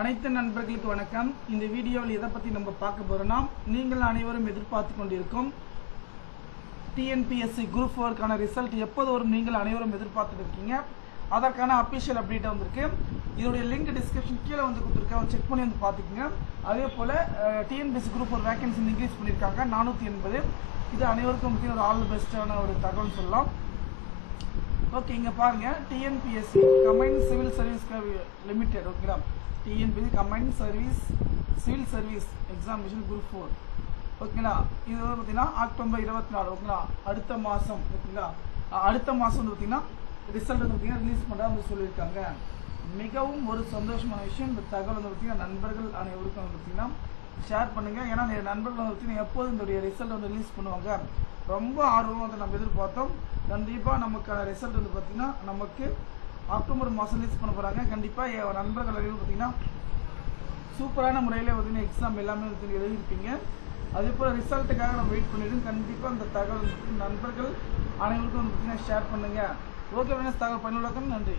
அனைத்து நண்பர்களுக்கு வணக்கம். இந்த வீடியோவில் எதை பற்றி நம்ம பார்க்க போகிறோம்னா, நீங்கள் அனைவரும் எதிர்பார்த்து கொண்டிருக்கும் டிஎன்பிஎஸ்சி குரூப் 4க்கான ரிசல்ட் எப்போது வரும் நீங்கள் அனைவரும் எதிர்பார்த்துட்டு இருக்கீங்க. அதற்கான அஃபிஷியல் அப்டேட் வந்திருக்கு. இதோடைய லிங்க் டிஸ்கிரிப்ஷன் கீழே வந்து கொடுத்துருக்கேன், செக் பண்ணி வந்து பார்த்துக்குங்க. அதே போல் டிஎன்பிஎஸ்சி குரூப் 4 வேகன்சி இன்க்ரீஸ் பண்ணியிருக்காங்க 480. இது அனைவருக்கும் முக்கிய ஒரு ஆல் பெஸ்ட்டான ஒரு தகவல் சொல்லலாம். ஓகே, இங்கே பாருங்கள், TNPSC combined civil service limited, ஓகேங்களா. TNPSC combined civil service examination group 4, ஓகேங்களா. இது வந்து பார்த்தீங்கன்னா அக்டோபர் 24, ஓகேங்களா, அடுத்த மாதம், ஓகேங்களா. அடுத்த மாதம் வந்து பார்த்தீங்கன்னா ரிசல்ட் வந்து பார்த்தீங்கன்னா ரிலீஸ் பண்ணுறாங்க சொல்லியிருக்காங்க. மிகவும் ஒரு சந்தோஷமான விஷயம். இந்த தகவல் வந்து பார்த்தீங்கன்னா நண்பர்கள் அனைவருக்கும் வந்து பார்த்தீங்கன்னா ஷேர் பண்ணுங்கள். ஏன்னா நண்பர்கள் வந்து பார்த்தீங்கன்னா எப்போது இந்த ரிசல்ட் வந்து ரிலீஸ் பண்ணுவாங்க, ரொம்ப ஆர்வமாக வந்து நம்ம எதிர்பார்த்தோம். கண்டிப்பாக நமக்கான ரிசல்ட் வந்து பார்த்திங்கன்னா நமக்கு அக்டோபர் மாதம் ரிலீஸ் பண்ண போகிறாங்க. கண்டிப்பாக நண்பர்கள் அனைவரும் பார்த்திங்கன்னா சூப்பரான முறையில் பார்த்திங்கன்னா எக்ஸாம் எல்லாமே வந்து எழுதியிருப்பீங்க. அதே போல் ரிசல்ட்டுக்காக நம்ம வெயிட் பண்ணிவிடும். கண்டிப்பாக இந்த தகவல் நண்பர்கள் அனைவருக்கும் வந்து பார்த்திங்கன்னா ஷேர் பண்ணுங்கள். ஓகே ஃப்ரெண்ட்ஸ், தகவல் பயனுள்ளதுக்கு நன்றி.